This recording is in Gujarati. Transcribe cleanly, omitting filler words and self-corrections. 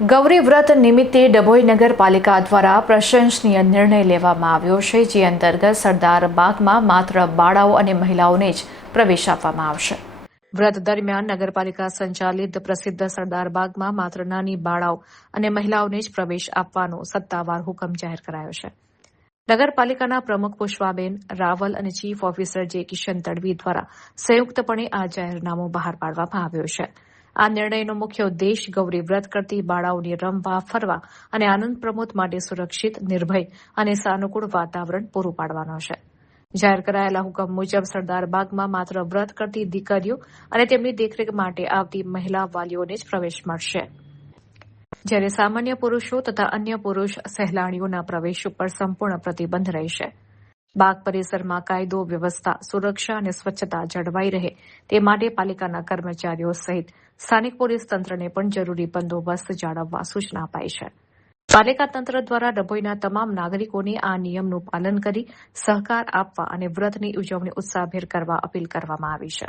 ગૌરી વ્રત નિમિત્તે ડભોઈ નગરપાલિકા દ્વારા પ્રશંસનીય નિર્ણય લેવામાં આવ્યો છે, જે અંતર્ગત સરદાર બાગમાં માત્ર બાળાઓ અને મહિલાઓને જ પ્રવેશ આપવામાં આવશે। વ્રત દરમિયાન નગરપાલિકા સંચાલિત પ્રસિદ્ધ સરદાર બાગમાં માત્ર નાની બાળાઓ અને મહિલાઓને જ પ્રવેશ આપવાનો સત્તાવાર હુકમ જાહેર કરાયો છે। નગરપાલિકાના પ્રમુખ પુષ્પાબેન રાવલ અને ચીફ ઓફિસર જે કિશન તડવી દ્વારા સંયુક્તપણે આ જાહેરનામું બહાર પાડવામાં આવ્યું છે। આ નિર્ણયનો મુખ્ય ઉદ્દેશ ગૌરી વ્રત કરતી બાળાઓને રમવા, ફરવા અને આનંદ પ્રમોદ માટે સુરક્ષિત, નિર્ભય અને સાનુકૂળ વાતાવરણ પૂરું પાડવાનો છે। જાહેર કરાયેલા હુકમ મુજબ સરદાર બાગમાં માત્ર વ્રત કરતી દીકરીઓ અને તેમની દેખરેખ માટે આવતી મહિલા વાલીઓને જ પ્રવેશ મળશે, જ્યારે સામાન્ય પુરુષો તથા અન્ય પુરુષ સહેલાણીઓના પ્રવેશ ઉપર સંપૂર્ણ પ્રતિબંધ રહેશે। બાગ પરિસરમાં કાયદો, વ્યવસ્થા, સુરક્ષા અને સ્વચ્છતા જળવાઈ રહે તે માટે પાલિકાના કર્મચારીઓ સહિત સ્થાનિક પોલીસ તંત્રને પણ જરૂરી બંદોબસ્ત જાળવવા સૂચના અપાઈ છે। પાલિકા તંત્ર દ્વારા ડભોઈના તમામ નાગરિકોને આ નિયમનું પાલન કરી સહકાર આપવા અને વ્રતની ઉજવણી ઉત્સાહભેર કરવા અપીલ કરવામાં આવી છે।